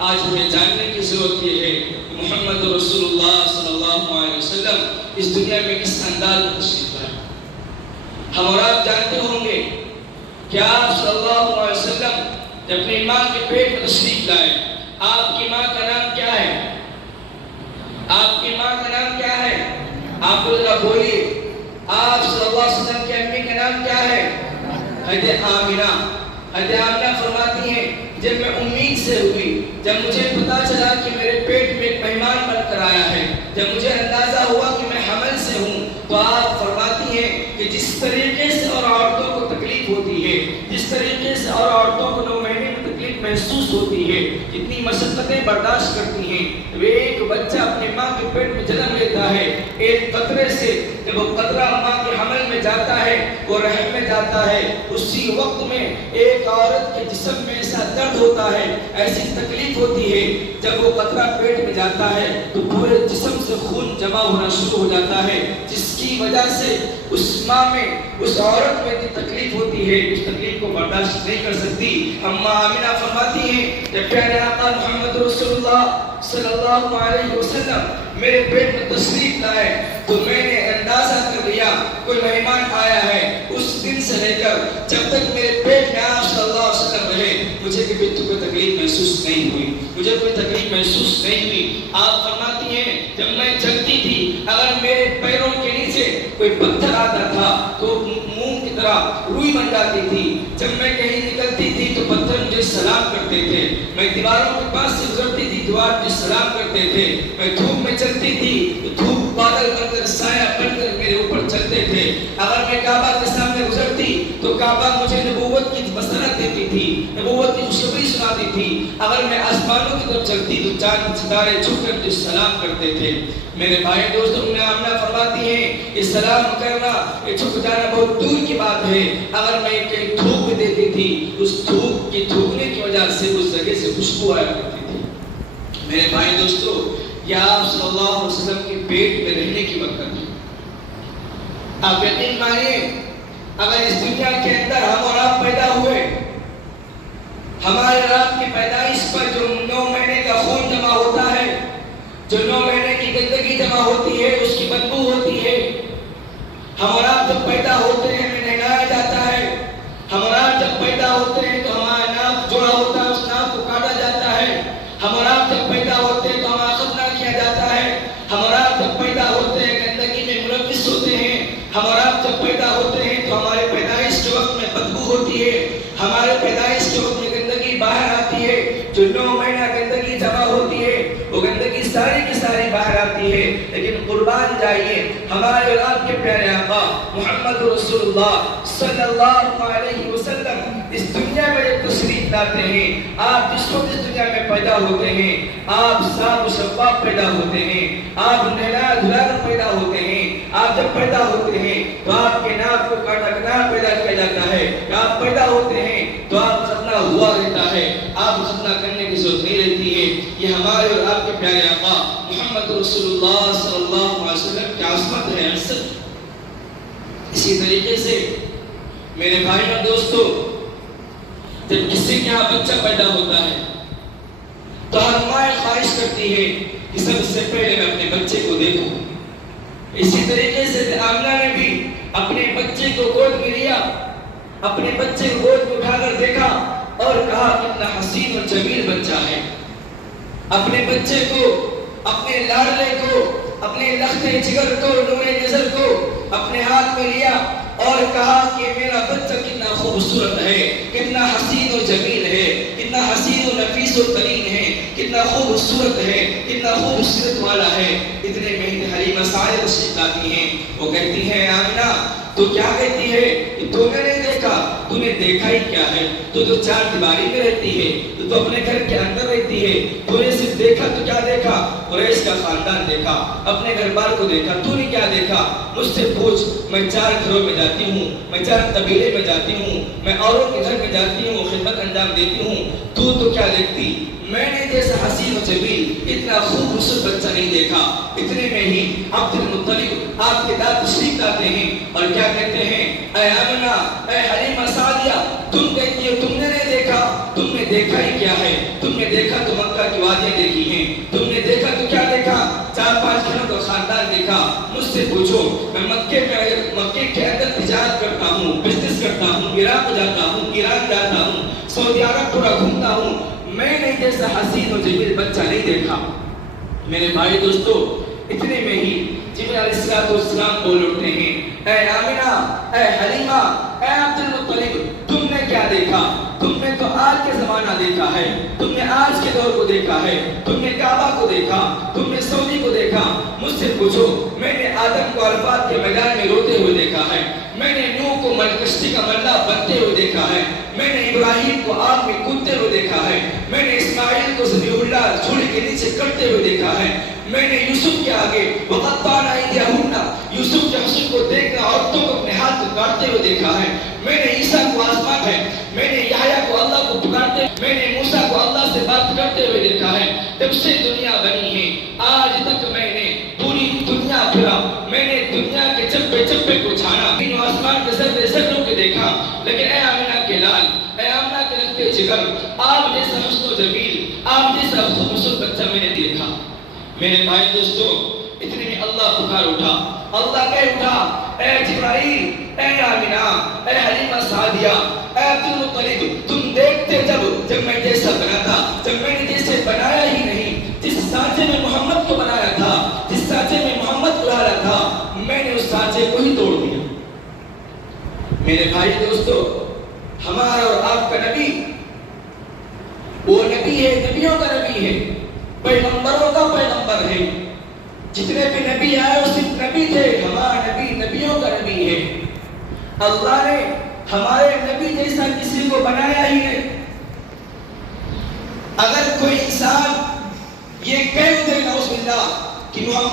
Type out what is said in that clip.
آج ہمیں جاننے کی ضرورت یہ ہے کہ محمد رسول اللہ صلی اللہ علیہ وسلم اس دنیا میں کس انداز میں تشریف لائے۔ ہم اور آپ جانتے ہوں گے کہ آپ صلی اللہ علیہ وسلم جب اپنی ماں کے پیٹ میں تشریف لائے، آپ کی ماں کا نام کیا ہے؟ آپ کی ماں کا نام کیا ہے؟ آپ کو ذرا بولیے، آپ صلی اللہ علیہ وسلم کی امی کا نام کیا ہے؟ حضرت آمنہ۔ حضرت آمنہ فرماتی ہیں جب میں امید سے ہوئی، جب مجھے پتا چلا کہ میرے پیٹ میں ایک مہمان بن کر آیا ہے، جب مجھے اندازہ ہوا کہ میں حمل سے ہوں، تو آپ فرماتی ہیں کہ جس طریقے سے اور عورتوں کو تکلیف ہوتی ہے، جس طریقے سے اور عورتوں کو 9 مہینے میں تکلیف محسوس ہوتی ہے، جتنی مشقتیں برداشت کرتی ہیں، ایک بچہ اپنے ماں کے پیٹ میں جنم لیتا ہے، ایک قطرے سے جب وہ قطرہ ماں کے حمل میں جاتا ہے، وہ رحم میں جاتا ہے، اسی وقت میں ایک عورت کے جسم میں ایسا درد ہوتا ہے، ایسی تکلیف ہوتی ہے، جب وہ قطرہ پیٹ میں جاتا ہے تو پورے جسم سے خون جمع ہونا شروع ہو جاتا ہے، جس کی وجہ سے اس ماں میں، اس عورت میں اتنی تکلیف ہوتی ہے، اس تکلیف کو برداشت نہیں کر سکتی۔ اماں آمنہ فرماتی ہیں جب پیارے آقا محمد رسول اللہ صلی اللہ علیہ وسلم میرے پیٹ میں تشریف لائے تو میں نے اندازہ کر لیا کوئی مہمان آیا ہے۔ اس دن سے لے کر جب تک میرے پیٹ میں آپ صلی اللہ علیہ وسلم رہے، مجھے کبھی کوئی تکلیف محسوس نہیں ہوئی، مجھے کوئی تکلیف محسوس نہیں ہوئی۔ آپ فرماتی ہیں جب میں چلتی تھی، اگر میرے پیروں کے نیچے کوئی پتھر آتا تھا تو منہ کی طرح روئی بن جاتی تھی، جب میں کہیں نکلتی تھی تو پتھر مجھے سلام کرتے تھے، میں دیواروں کے پاس سے گزرتی تھی، دیوار مجھے سلام کرتے تھے، میں دھوپ میں چلتی تھی تو دھوپ بادل بن کر سایہ بن کر میرے اوپر چلتے تھے، اگر میں کعبہ کے سامنے گزرتی تو کعبہ مجھے نبوت کی بصارت دیتی تھی، نبوت کی خوشخبری سناتی تھی، اگر میں آسمانوں کی طرف چلتی تو چاند ستارے جھک کر مجھے سلام کرتے تھے۔ میرے بھائی دوستوں، میں آمنہ فرماتی ہیں کہ سلام کرنا، یہ جھک جانا بہت دور کی بات ہے، اگر میں کہیں تھوک بھی دیتی تھی، اس تھوک کی تھوکنے کی وجہ سے اس جگہ سے خوشبو آیا کرتی تھی۔ میرے بھائی دوستوں، یہ آپ صلی اللہ علیہ وسلم کے پیٹ میں رہنے کی برکت ہے۔ آپ یقین مانیے، اگر اس دنیا کے اندر ہم اور آپ پیدا ہوئے، ہمارے آپ کی پیدائش پر جو 9 مہینے کا خون جمع ہوتا ہے، جو 9 مہینے کی گندگی جمع ہوتی ہے، اس کی بدبو ہوتی ہے، ہم اور آپ جب پیدا ہوتے ہیں ہمیں نہلایا جاتا ہے، ہم اور آپ جب پیدا ہوتے ہیں تو ہمارا ناک جوڑا ہوتا ہے، اس ناک کو کاٹا جاتا ہے، ہم اور آپ جب پیدا ہوتے ہیں تو ہمارا ختنہ کیا جاتا ہے، ہم اور آپ جب پیدا ہوتے ہیں گندگی میں ملوث ہوتے ہیں، ہم اور آپ جب پیدا ہوتے ہیں تو ہمارے پیدائش کے وقت میں بدبو ہوتی ہے، ہمارے پیدائش کے وقت میں گندگی باہر آتی ہے، جو 9 مہینہ گندگی جمع ہوتی ہے وہ گندگی ساری کی ساری باہر آتی ہے، لیکن قربان جائیے ہمارے اور آپ کے پیارے آقا محمد رسول اللہ صلی اللہ علیہ وسلم اس دنیا میں جب تشریف لاتے ہیں، آپ جس وقت اس دنیا میں پیدا ہوتے ہیں، آپ صاف و شفاف پیدا ہوتے ہیں، آپ نہلا دھلا کر پیدا ہوتے ہیں، آپ جب پیدا ہوتے ہیں تو آپ کے ناک کو کاٹا پیدا کیا جاتا ہے، آپ پیدا ہوتے ہیں تو آپ ختنہ ہوا رہتا ہے، آپ ختنہ کرنے کی ضرورت نہیں رہتی ہے۔ یہ ہمارے اور آپ کے پیارے آقا محمد رسول اللہ صلی اللہ علیہ وسلم کی عظمت ہے، عزت۔ اسی طریقے سے میرے بھائی اور دوستو، جب کسی کے یہاں بچہ پیدا ہوتا ہے تو ہر ماں خواہش کرتی ہے کہ سب سے پہلے میں اپنے بچے کو دیکھوں۔ اسی طریقے سے آمنہ نے بھی اپنے بچے کو گود میں لیا، اپنے بچے کو گود میں اٹھا کر دیکھا اور کہا کتنا حسین اور جمیل بچہ ہے۔ اپنے بچے کو، اپنے لاڈلے کو، اپنے لختے جگر کو، نور نظر کو اپنے ہاتھ میں لیا اور کہا کہ میرا بچہ کتنا خوبصورت ہے، کتنا حسین و جمیل ہے، کتنا حسین و نفیس و ترین ہے، کتنا خوبصورت ہے، کتنا خوبصورت والا ہے۔ اتنے میں حلیمہ سعدیہ تشریف لاتی ہیں، وہ کہتی ہیں آمنہ تو کیا کہتی ہے کہ تو نے نہیں دیکھا، تو نے دیکھا ہی کیا ہے، تو 4 دیواری میں رہتی ہے، تو اپنے گھر کے اندر رہتی ہے، تو نے صرف دیکھا تو کیا دیکھا؟ قریش کا خاندان دیکھا، اپنے گھر بار کو دیکھا، تو نے کیا دیکھا؟ مجھ سے پوچھ، میں 4 گھروں میں جاتی ہوں، میں 4 قبیلے میں جاتی ہوں، میں اوروں کے گھر میں جاتی ہوں، خدمت انجام دیتی ہوں، تو کیا دیکھتی؟ میں نے جیسا حسین و جمیل اتنا خوبصورت بچہ نہیں دیکھا۔ اتنے میں ہی عبد المطلب آپ کے داد تشریف لاتے ہیں اور کیا کہتے ہیں؟ اے آمنہ، اے حلیمہ سعدیہ، تم کہتی ہو تم نے نہیں دیکھا، تم نے دیکھا ہی کیا ہے؟ تم نے دیکھا تو مکہ کی وادیاں دیکھی ہیں. تم نے دیکھا تو کیا دیکھا؟ 4-5 گھروں کا خاندان دیکھا. مجھ سے پوچھو، میں مکے کے اندر تجارت کرتا ہوں، بزنس کرتا ہوں، عراق جاتا ہوں، ایران جاتا ہوں، سعودی عرب پورا گھومتا ہوں، میں نے جیسا حسین و جمیل بچہ نہیں دیکھا. میرے بھائی دوستو، اتنے میں ہی جبرائیل علیہ السلام بول اٹھتے ہیں، اے آمنہ، اے حلیمہ، اے عبد المطلب، تم نے کیا دیکھا؟ تم نے تو آج کے زمانہ دیکھا ہے، تم نے آج کے دور کو دیکھا ہے، تم نے کعبہ کو دیکھا، تم نے سعودی کو دیکھا. مجھ سے پوچھو، میں نے آدم کو عرفات کے میدان میں روتے ہوئے دیکھا ہے، میں نے نوح کو کشتی کا ملہ بنتے ہوئے دیکھا ہے، میں نے ابراہیم کو آگ میں کودتے ہوئے دیکھا ہے، میں نے اسماعیل کو ذبیح اللہ جھوڑی کے نیچے کٹتے ہوئے دیکھا ہے، میں نے یوسف کے آگے وقطعنا ایدیہن، یوسف کے حسن کو دیکھنا، عورتوں کو اپنے ہاتھ کو کاٹتے ہوئے دیکھا ہے، میں نے عیسیٰ کو آزما ہے، میں نے یحییٰ کو اللہ کو پکارتے، میں نے موسیٰ کو اللہ سے بات کرتے ہوئے دیکھا ہے. جب سے دنیا بنی ہے آج تک میں نے پوری دنیا پھرا، میں نے دنیا کے چپے چپے کو چھانا، آسمان کے ذرے ذروں کے دیکھا، لیکن اے آمنہ کے لال، اے آمنہ کے لگتے جگر، آپ جیسا حسن و جمیل، آپ جیسا خوبصورت بچہ میں نے دیکھا. میرے بھائی دوستو، اتنے میں اللہ پکار اٹھا، اللہ کہہ اٹھا، اے جبرائیل، اے آمنہ، اے حلیمہ سعدیہ، اے عبد المطلب، تم دیکھتے جب میں جیسا بنا تھا، جب میں نے جیسے بنایا ہی نہیں، جس سانچے میں محمد کو بنایا تھا، جس سانچے میں محمد کو ڈالا تھا، میں نے اس سانچے کو ہی توڑ دیا. میرے بھائی دوستو، ہمارا اور آپ کا نبی وہ نبی ہے، نبیوں کا نبی ہے، پیغمبروں کا پیغمبر ہے. جتنے بھی نبی آئے وہ صرف نبی تھے، ہمارا نبی نبیوں کا نبی ہے. اللہ نے ہمارے نبی جیسا کسی کو بنایا ہی نہیں. اگر کوئی انسان یہ کہہ دے نعوذ باللہ کہ محمد